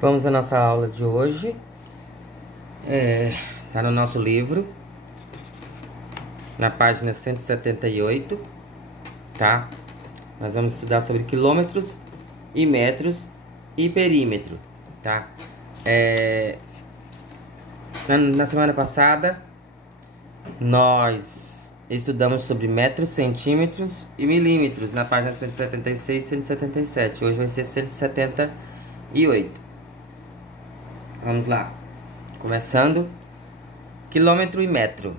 Vamos à nossa aula de hoje. Tá no nosso livro, na página 178, tá? Nós vamos estudar sobre quilômetros e metros e perímetro, tá? Na semana passada, nós estudamos sobre metros, centímetros e milímetros, na página 176 e 177. Hoje vai ser 178. Vamos lá. Começando, quilômetro e metro.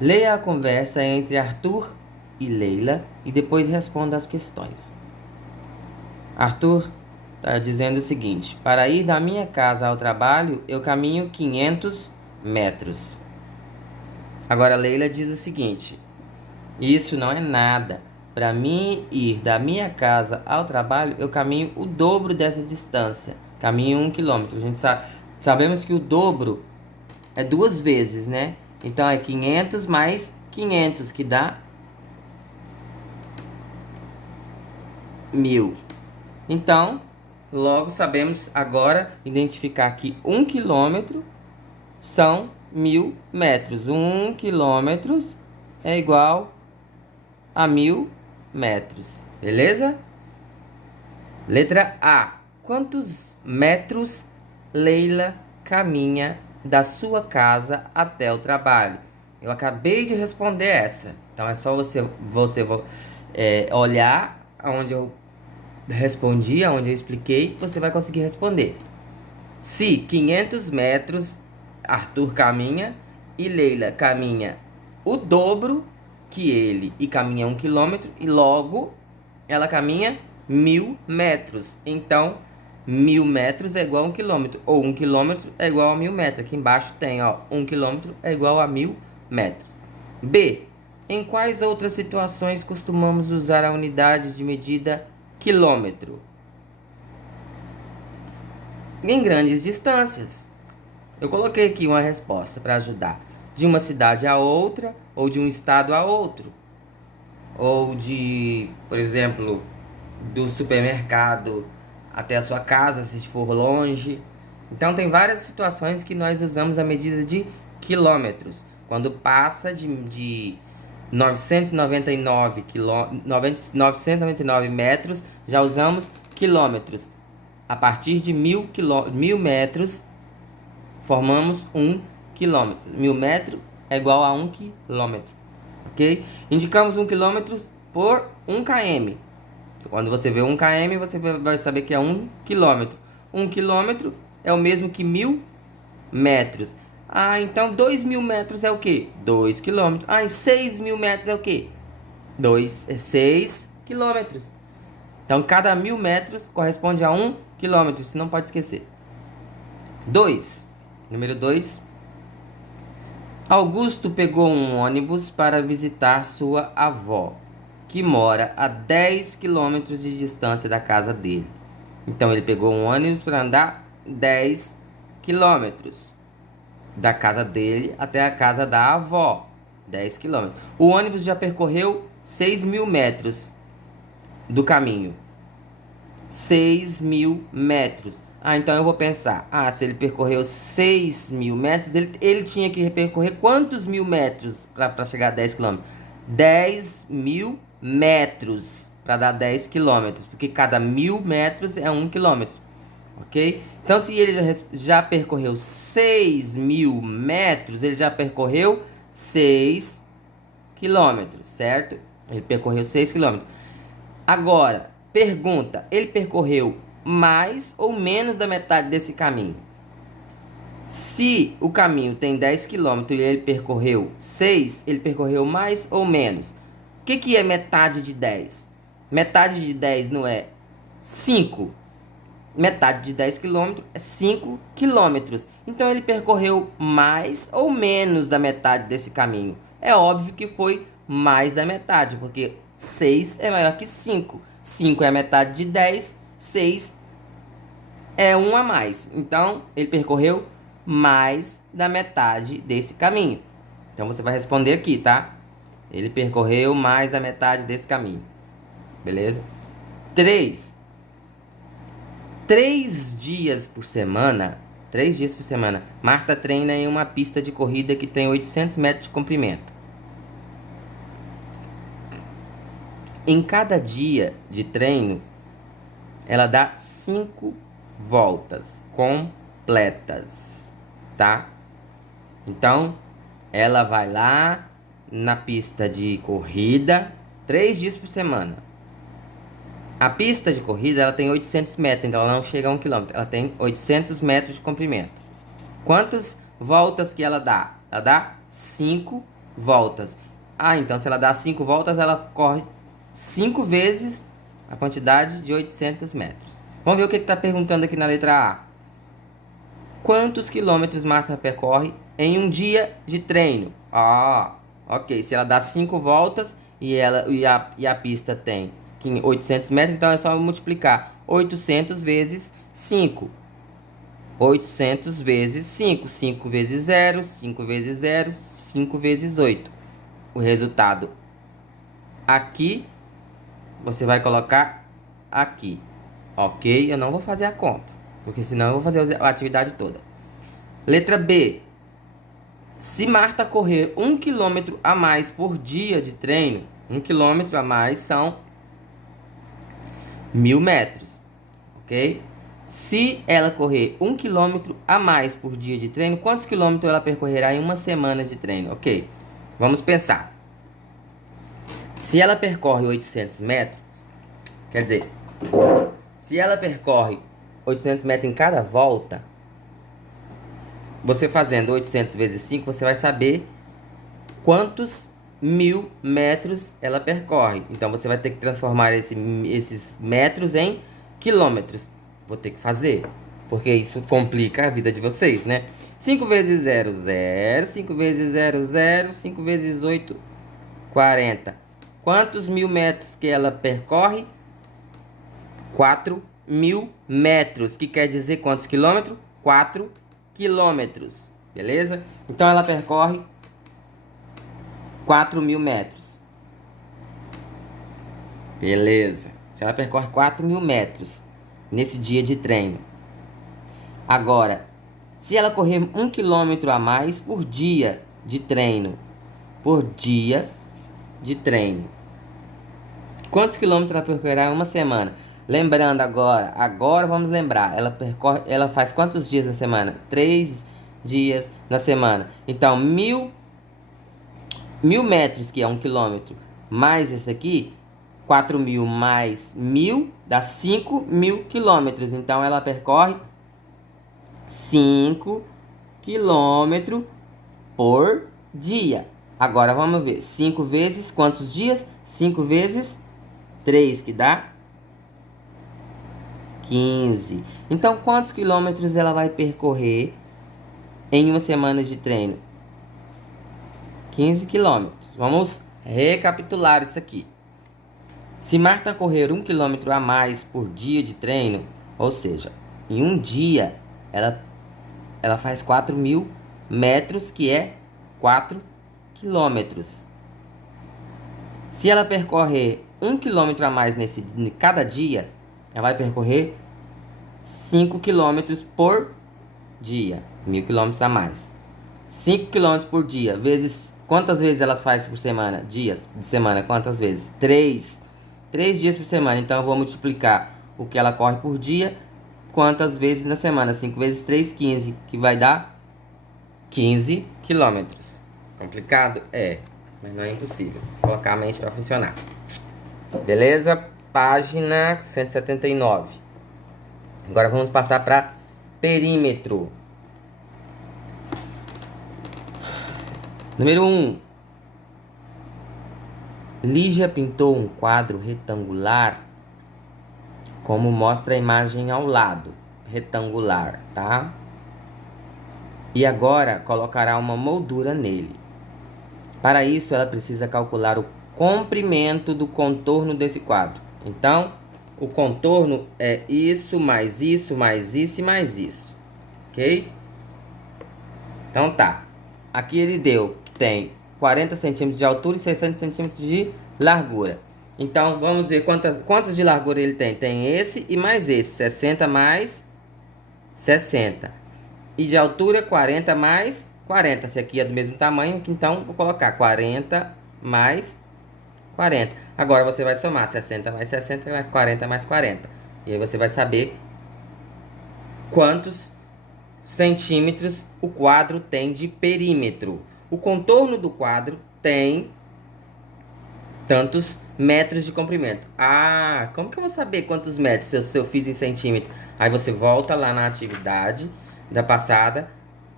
Leia a conversa entre Arthur e Leila e depois responda as questões. Arthur está dizendo o seguinte: para ir da minha casa ao trabalho, eu caminho 500 metros. Agora Leila diz o seguinte: isso não é nada. Para mim ir da minha casa ao trabalho, eu caminho o dobro dessa distância. Caminho 1 quilômetro. A gente sabemos que o dobro é 2 vezes, né? Então é 500 mais 500, que dá 1000. Então, logo sabemos agora identificar que 1 quilômetro são 1000 metros. 1 quilômetro é igual a 1000 metros. Beleza? Letra A. Quantos metros Leila caminha da sua casa até o trabalho? Eu acabei de responder essa. Então é só você olhar onde eu respondi, onde eu expliquei, você vai conseguir responder. Se 500 metros Arthur caminha e Leila caminha o dobro que ele e caminha 1 quilômetro, e logo ela caminha 1000 metros. Então 1000 metros é igual a 1 quilômetro, ou 1 quilômetro é igual a 1000 metros. Aqui embaixo tem, ó, 1 quilômetro é igual a 1000 metros. B. Em quais outras situações costumamos usar a unidade de medida quilômetro? Em grandes distâncias. Eu coloquei aqui uma resposta para ajudar. De uma cidade a outra, ou de um estado a outro. Ou de, por exemplo, do supermercado até a sua casa, se for longe. Então, tem várias situações que nós usamos a medida de quilômetros. Quando passa de 999 metros, já usamos quilômetros. A partir de 1000 metros, formamos 1 quilômetro. 1000 metros é igual a 1 quilômetro. Ok? Indicamos 1 quilômetro por 1 km. Quando você vê 1 km, você vai saber que é 1 quilômetro. 1 quilômetro é o mesmo que 1000 metros. Ah, então 2000 metros é o quê? 2 quilômetros. Ah, e 6000 metros é o quê? 6 quilômetros. Então, cada 1000 metros corresponde a 1 quilômetro. Isso não pode esquecer. 2. Número 2. Augusto pegou um ônibus para visitar sua avó, que mora a 10 quilômetros de distância da casa dele. Então, ele pegou um ônibus para andar 10 quilômetros da casa dele até a casa da avó. 10 quilômetros. O ônibus já percorreu 6000 metros do caminho. 6000 metros. Ah, então eu vou pensar. Ah, se ele percorreu 6000 metros, ele tinha que percorrer quantos 1000 metros para chegar a 10 quilômetros? 10.000 metros para dar 10 quilômetros, porque cada 1000 metros é 1 quilômetro, ok? Então, se ele já percorreu 6000 metros, ele já percorreu 6 quilômetros, certo? Ele percorreu 6 quilômetros. Agora, pergunta: ele percorreu mais ou menos da metade desse caminho? Se o caminho tem 10 quilômetros e ele percorreu 6, ele percorreu mais ou menos? O que é metade de 10? Metade de 10 não é 5? Metade de 10 quilômetros é 5 quilômetros. Então ele percorreu mais ou menos da metade desse caminho? É óbvio que foi mais da metade, porque 6 é maior que 5. 5 é a metade de 10, 6 é 1 a mais. Então ele percorreu mais da metade desse caminho. Então você vai responder aqui, tá? Ele percorreu mais da metade desse caminho. Beleza? 3. 3 dias por semana, 3 dias por semana, Marta treina em uma pista de corrida que tem 800 metros de comprimento. Em cada dia de treino, ela dá 5 voltas completas, tá? Então, ela vai lá na pista de corrida 3 dias por semana. A pista de corrida, ela tem 800 metros, então ela não chega a 1 quilômetro. Ela tem 800 metros de comprimento. Quantas voltas que ela dá? Ela dá 5 voltas. Ah, então se ela dá 5 voltas, ela corre 5 vezes a quantidade de 800 metros. Vamos ver o que está perguntando aqui na letra A. Quantos quilômetros Marta percorre em um dia de treino? Ah, ok. Se ela dá 5 voltas e a pista tem 800 metros, então é só multiplicar 800 vezes 5. 800 vezes 5. 5 vezes 0, 5 vezes 0, 5 vezes 8. O resultado aqui, você vai colocar aqui. Ok? Eu não vou fazer a conta, porque senão eu vou fazer a atividade toda. Letra B. Se Marta correr 1 km a mais por dia de treino, 1 km a mais são 1000 metros, ok? Se ela correr 1 km a mais por dia de treino, quantos quilômetros ela percorrerá em uma semana de treino? Ok, vamos pensar. Se ela percorre 800 metros, quer dizer, se ela percorre 800 metros em cada volta, você fazendo 800 vezes 5, você vai saber quantos 1000 metros ela percorre. Então, você vai ter que transformar esses metros em quilômetros. Vou ter que fazer, porque isso complica a vida de vocês, né? 5 vezes 0, 0. 5 vezes 0, 0. 5 vezes 8, 40. Quantos 1000 metros que ela percorre? 4.000 metros. Que quer dizer quantos quilômetros? 4 quilômetros. Beleza? Então, ela percorre 4.000 metros. Beleza. Se ela percorre 4.000 metros nesse dia de treino. Agora, se ela correr 1 quilômetro a mais por dia de treino. Por dia de treino. Quantos quilômetros ela percorrerá em uma semana? Lembrando agora vamos lembrar. Ela faz quantos dias na semana? 3 dias na semana. Então, 1.000 metros, que é 1 quilômetro, mais esse aqui, 4.000 mais 1.000 dá 5.000 quilômetros. Então, ela percorre 5 quilômetros por dia. Agora, vamos ver. 5 vezes quantos dias? 5 vezes 3, que dá 15. Então, quantos quilômetros ela vai percorrer em uma semana de treino? 15 quilômetros. Vamos recapitular isso aqui. Se Marta correr 1 quilômetro a mais por dia de treino, ou seja, em um dia, ela faz 4.000 metros, que é 4 quilômetros. Se ela percorrer 1 quilômetro a mais cada dia, ela vai percorrer 5 quilômetros por dia. 1.000 quilômetros a mais. 5 quilômetros por dia, vezes... Quantas vezes ela faz por semana? Dias de semana, quantas vezes? 3. 3 dias por semana. Então, eu vou multiplicar o que ela corre por dia, quantas vezes na semana. 5 vezes 3, 15. Que vai dar 15 quilômetros. Complicado? É. Mas não é impossível. Colocar a mente para funcionar. Beleza? Página 179. Agora vamos passar para perímetro. Número 1. Lígia pintou um quadro retangular, como mostra a imagem ao lado. Retangular, tá? E agora colocará uma moldura nele. Para isso, ela precisa calcular o comprimento do contorno desse quadro. Então, o contorno é isso, mais isso, mais isso e mais isso. Ok? Então tá. Aqui ele deu que tem 40 centímetros de altura e 60 centímetros de largura. Então, vamos ver quantos de largura ele tem. Tem esse e mais esse. 60 mais 60. E de altura, 40 mais 40. Se aqui é do mesmo tamanho, então vou colocar 40 mais 40. Agora você vai somar 60 mais 60, 40 mais 40. E aí você vai saber quantos centímetros o quadro tem de perímetro. O contorno do quadro tem tantos metros de comprimento. Ah, como que eu vou saber quantos metros se eu fiz em centímetro? Aí você volta lá na atividade da passada,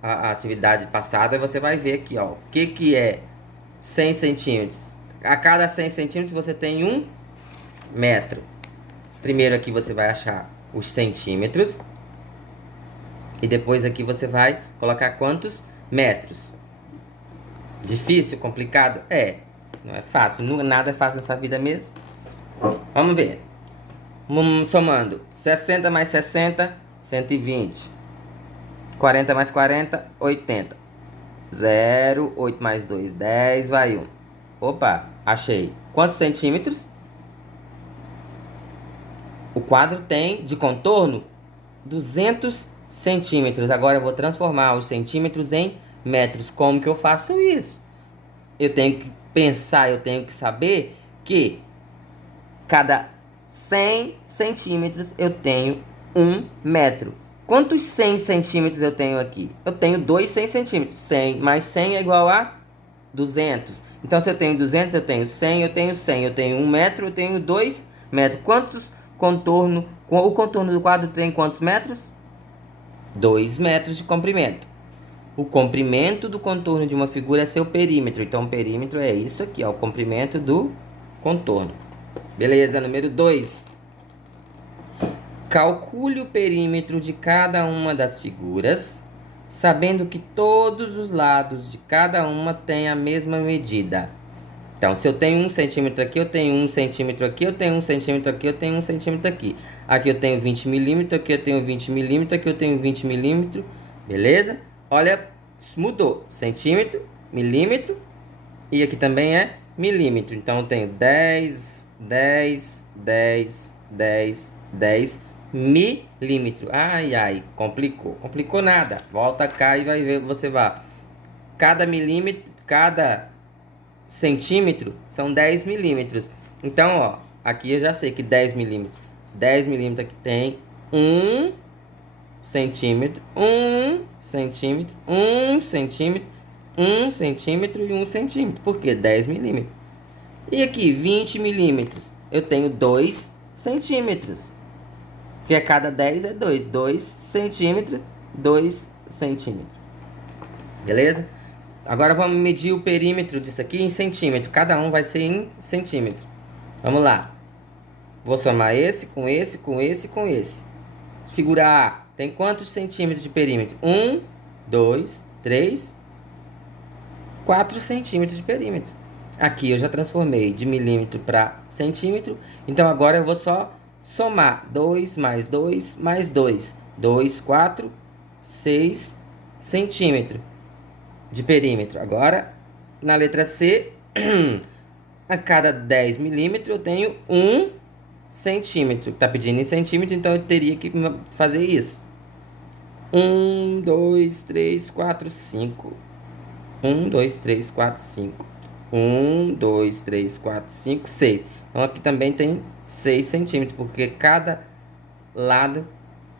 a atividade passada, e você vai ver aqui, ó, o que é 100 centímetros. A cada 100 centímetros você tem 1 metro. Primeiro aqui você vai achar os centímetros. E depois aqui você vai colocar quantos metros. Difícil, complicado? É. Não é fácil. Nada é fácil nessa vida mesmo. Vamos ver. Somando. 60 mais 60, 120. 40 mais 40, 80. 0, 8 mais 2, 10, vai 1. Opa, achei. Quantos centímetros? O quadro tem de contorno 200 centímetros. Agora eu vou transformar os centímetros em metros. Como que eu faço isso? Eu tenho que pensar, eu tenho que saber que cada 100 centímetros eu tenho 1 metro. Quantos 100 centímetros eu tenho aqui? Eu tenho 2 100 centímetros. 100 mais 100 é igual a 200. Então, se eu tenho 200, eu tenho 100, eu tenho 100. Eu tenho 1 metro, eu tenho 2 metros. O contorno do quadro tem quantos metros? 2 metros de comprimento. O comprimento do contorno de uma figura é seu perímetro. Então, o perímetro é isso aqui, ó, o comprimento do contorno. Beleza, número 2. Calcule o perímetro de cada uma das figuras, sabendo que todos os lados de cada uma têm a mesma medida. Então, se eu tenho 1 centímetro aqui, eu tenho 1 centímetro aqui, eu tenho 1 centímetro aqui, eu tenho 1 centímetro aqui. Aqui eu tenho 20 milímetros, aqui eu tenho 20 milímetros, aqui eu tenho 20 milímetros. Beleza? Olha, mudou. Centímetro, milímetro. E aqui também é milímetro. Então, eu tenho 10, 10, 10, 10, 10 milímetro. Ai, ai, complicou. Complicou nada. Volta cá e vai ver, você vai. Cada milímetro, cada centímetro são 10 milímetros. Então, ó, aqui eu já sei que 10 milímetros. 10 milímetros aqui tem 1 centímetro, 1 centímetro, 1 centímetro, 1 centímetro e 1 centímetro. Por quê? 10 milímetros. E aqui, 20 milímetros. Eu tenho 2 centímetros. Porque a cada 10 é 2. 2 centímetros, 2 centímetros. Beleza? Agora vamos medir o perímetro disso aqui em centímetro. Cada um vai ser em centímetro. Vamos lá. Vou somar esse com esse, com esse e com esse. Figura A tem quantos centímetros de perímetro? 1, 2, 3, 4 centímetros de perímetro. Aqui eu já transformei de milímetro para centímetro. Então agora eu vou só somar 2 mais 2 mais 2. 2, 4, 6 centímetros de perímetro. Agora, na letra C, a cada 10 milímetros eu tenho 1 centímetro. Está pedindo em centímetro, então eu teria que fazer isso. 1, 2, 3, 4, 5. 1, 2, 3, 4, 5. 1, 2, 3, 4, 5, 6. Então aqui também tem 6 centímetros, porque cada lado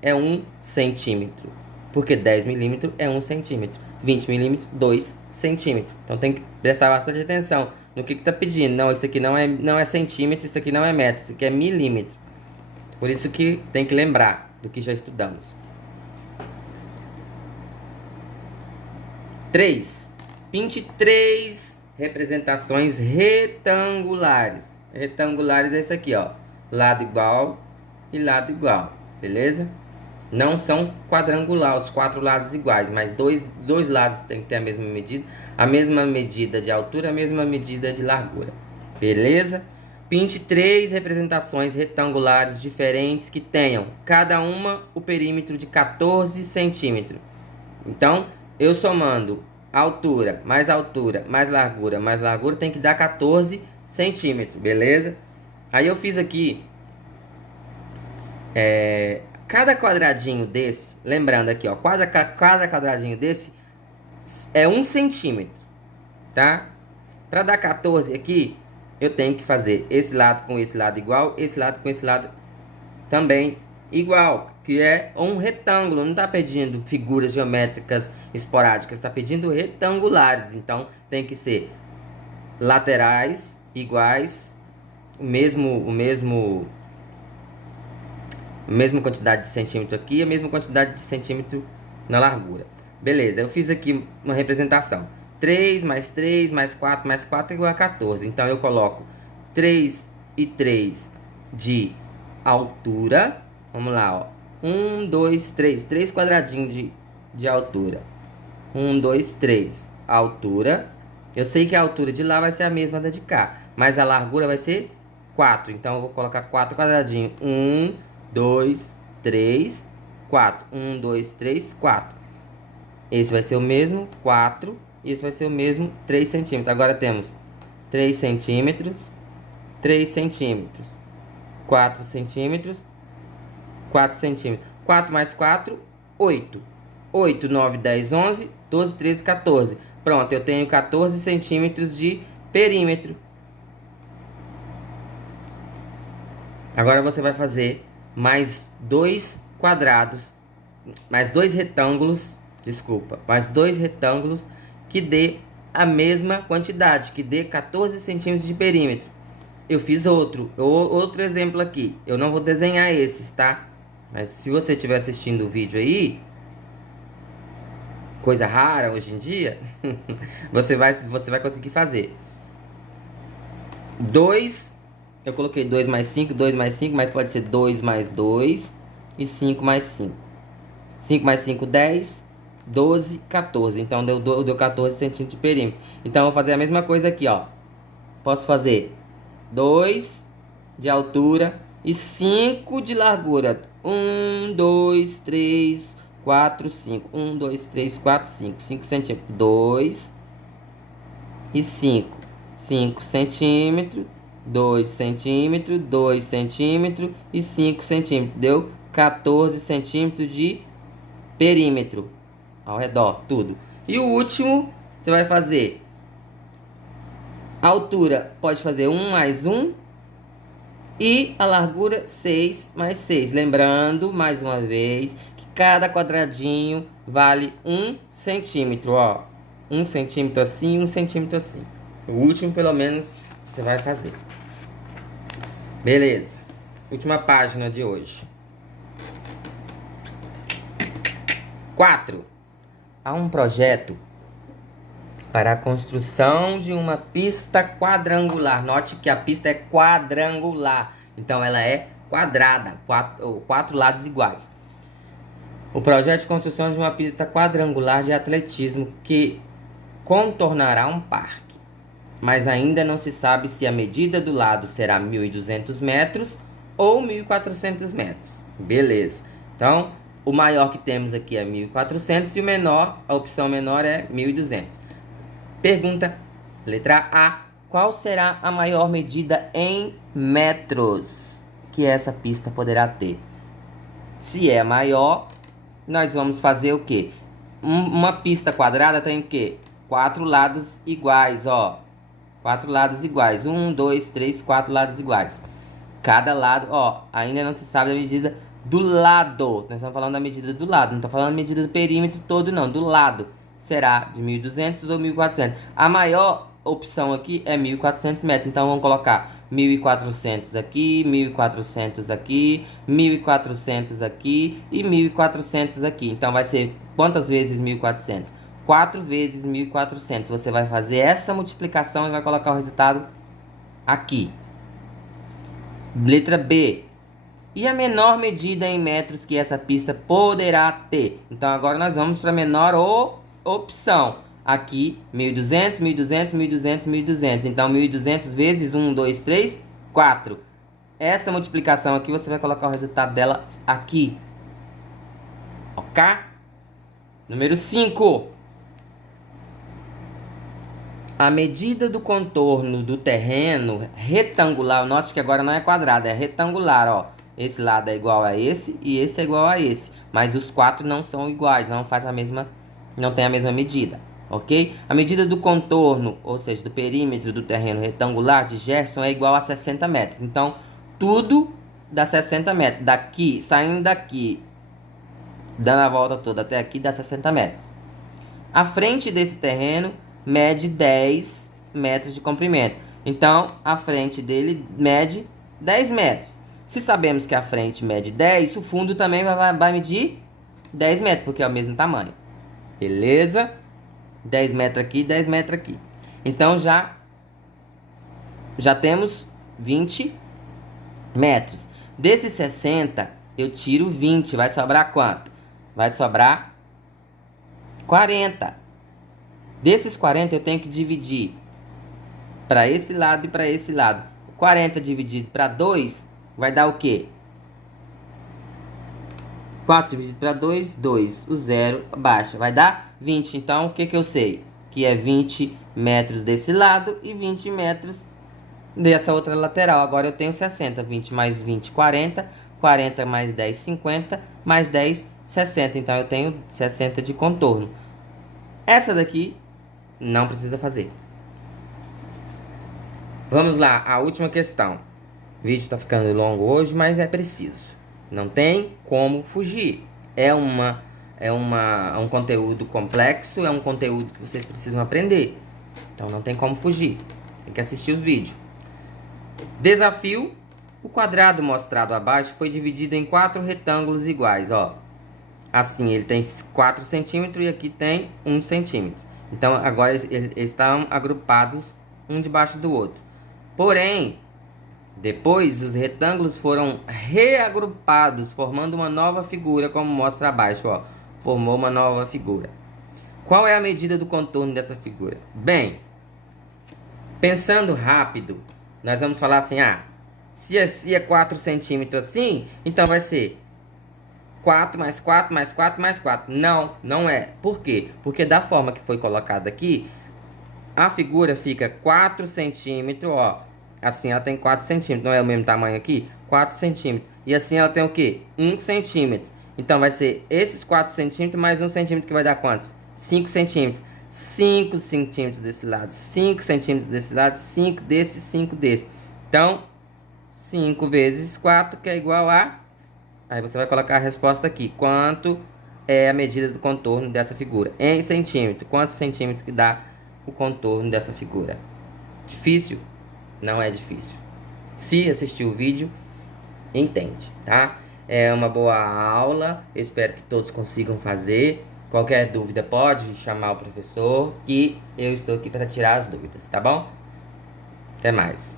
é 1 centímetro. Porque 10 milímetros é 1 centímetro. 20 milímetros, 2 centímetros. Então tem que prestar bastante atenção no que está pedindo. Não, isso aqui não é centímetro, isso aqui não é metro, isso aqui é milímetro. Por isso que tem que lembrar do que já estudamos. 3. Pinte 3 representações retangulares. Retangulares é isso aqui, ó. Lado igual e lado igual. Beleza? Não são quadrangular, os 4 lados iguais, mas dois lados tem que ter a mesma medida de altura, a mesma medida de largura. Beleza? Pinte 3 representações retangulares diferentes que tenham, cada uma, o perímetro de 14 centímetros. Então, eu somando altura, mais largura, tem que dar 14 centímetros, beleza? Aí eu fiz aqui, cada quadradinho desse, lembrando aqui, ó, cada quadradinho desse é 1 centímetro, tá? Para dar 14 aqui, eu tenho que fazer esse lado com esse lado igual, esse lado com esse lado também igual, que é um retângulo. Não está pedindo figuras geométricas esporádicas, está pedindo retangulares. Então tem que ser laterais iguais, a mesma quantidade de centímetro aqui, a mesma quantidade de centímetro na largura. Beleza, eu fiz aqui uma representação. 3 mais 3 mais 4 mais 4 é igual a 14. Então eu coloco 3 e 3 de altura. Vamos lá, ó. 1, 2, 3. 3 quadradinhos de altura. 1, 2, 3. Altura. Eu sei que a altura de lá vai ser a mesma da de cá, mas a largura vai ser 4. Então eu vou colocar 4 quadradinhos. 1, 2, 3, 4. 1, 2, 3, 4. Esse vai ser o mesmo, 4. E esse vai ser o mesmo, 3 centímetros. Agora temos 3 centímetros, 3 centímetros, 4 centímetros, 4 centímetros. 4 mais 4, 8. 8, 9, 10, 11, 12, 13, 14. Pronto, eu tenho 14 centímetros de perímetro. Agora você vai fazer mais 2 quadrados, mais 2 retângulos, desculpa, mais 2 retângulos que dê a mesma quantidade, que dê 14 centímetros de perímetro. Eu fiz outro exemplo aqui. Eu não vou desenhar esses, tá? Mas se você estiver assistindo o vídeo aí, coisa rara hoje em dia, você vai conseguir fazer. 2, eu coloquei 2 mais 5, 2 mais 5, mas pode ser 2 mais 2 e 5 mais 5. 5 mais 5, 10, 12, 14. Então deu 14 centímetros de perímetro. Então eu vou fazer a mesma coisa aqui, ó. Posso fazer 2 de altura e 5 de largura. 1, 2, 3, 4, 5. 1, 2, 3, 4, 5. 5 centímetros. 2 e 5. 5 centímetros. 2 centímetros. 2 centímetros e 5 centímetros. Deu 14 centímetros de perímetro ao redor, tudo. E o último, você vai fazer a altura, pode fazer 1 mais 1 e a largura 6 mais 6. Lembrando, mais uma vez, que cada quadradinho vale 1 centímetro, ó. 1 centímetro assim, 1 centímetro assim. O último, pelo menos, você vai fazer. Beleza. Última página de hoje. 4. Há um projeto para a construção de uma pista quadrangular. Note que a pista é quadrangular, então ela é quadrada, 4 lados iguais. O projeto de construção de uma pista quadrangular de atletismo que contornará um parque, mas ainda não se sabe se a medida do lado será 1.200 metros ou 1.400 metros. Beleza. Então, o maior que temos aqui é 1.400 e o menor, a opção menor é 1.200. Pergunta, letra A. Qual será a maior medida em metros que essa pista poderá ter? Se é maior, nós vamos fazer o quê? Uma pista quadrada tem o quê? 4 lados iguais, ó. 4 lados iguais. 1, 2, 3, 4 lados iguais. Cada lado, ó, ainda não se sabe a medida do lado. Nós estamos falando da medida do lado. Não estou falando da medida do perímetro todo, não. Do lado. Será de 1.200 ou 1.400. A maior opção aqui é 1.400 metros. Então, vamos colocar 1.400 aqui, 1.400 aqui, 1.400 aqui e 1.400 aqui. Então, vai ser quantas vezes 1.400? 4 vezes 1.400. Você vai fazer essa multiplicação e vai colocar o resultado aqui. Letra B. E a menor medida em metros que essa pista poderá ter? Então, agora nós vamos para a menor opção. Aqui, 1.200, 1.200, 1.200, 1.200. Então, 1.200 vezes 1, 2, 3, 4. Essa multiplicação aqui, você vai colocar o resultado dela aqui. Ok? Número 5. A medida do contorno do terreno retangular, note que agora não é quadrado, é retangular, ó. Esse lado é igual a esse e esse é igual a esse. Mas os quatro não são iguais, não tem a mesma medida, ok? A medida do contorno, ou seja, do perímetro do terreno retangular de Gerson é igual a 60 metros. Então, tudo dá 60 metros. Daqui, saindo daqui, dando a volta toda até aqui, dá 60 metros. A frente desse terreno mede 10 metros de comprimento. Então, a frente dele mede 10 metros. Se sabemos que a frente mede 10, o fundo também vai medir 10 metros, porque é o mesmo tamanho. Beleza? 10 metros aqui, 10 metros aqui. Então, já temos 20 metros. Desses 60, eu tiro 20. Vai sobrar quanto? Vai sobrar 40. Desses 40 eu tenho que dividir para esse lado e para esse lado. 40 dividido para 2 vai dar o quê? 4 dividido para 2, 2. O zero baixa. Vai dar 20. Então, o que eu sei? Que é 20 metros desse lado e 20 metros dessa outra lateral. Agora eu tenho 60. 20 mais 20, 40. 40 mais 10, 50. Mais 10, 60. Então, eu tenho 60 de contorno. Essa daqui não precisa fazer. Vamos lá, a última questão. O vídeo tá ficando longo hoje, mas é preciso. Não tem como fugir. É um conteúdo complexo, é um conteúdo que vocês precisam aprender. Então não tem como fugir. Tem que assistir os vídeos. Desafio. O quadrado mostrado abaixo foi dividido em 4 retângulos iguais, ó. Assim, ele tem 4 centímetros e aqui tem 1 centímetro. Então, agora eles estão agrupados um debaixo do outro. Porém, depois os retângulos foram reagrupados, formando uma nova figura, como mostra abaixo, ó. Formou uma nova figura. Qual é a medida do contorno dessa figura? Bem, pensando rápido, nós vamos falar assim, se é 4 centímetros assim, então vai ser 4 mais 4 mais 4 mais 4. Não é. Por quê? Porque da forma que foi colocada aqui, a figura fica 4 centímetros, ó. Assim ela tem 4 centímetros, não é o mesmo tamanho aqui? 4 centímetros. E assim ela tem o quê? 1 centímetro. Então vai ser esses 4 centímetros mais 1 centímetro que vai dar quantos? 5 centímetros. 5 centímetros desse lado, 5 centímetros desse lado, 5 desse, 5 desse. Então, 5 vezes 4, que é igual a... Aí você vai colocar a resposta aqui. Quanto é a medida do contorno dessa figura? Em centímetro. Quantos centímetros que dá o contorno dessa figura? Difícil? Não é difícil. Se assistir o vídeo, entende, tá? É uma boa aula. Eu espero que todos consigam fazer. Qualquer dúvida pode chamar o professor, que eu estou aqui para tirar as dúvidas, tá bom? Até mais.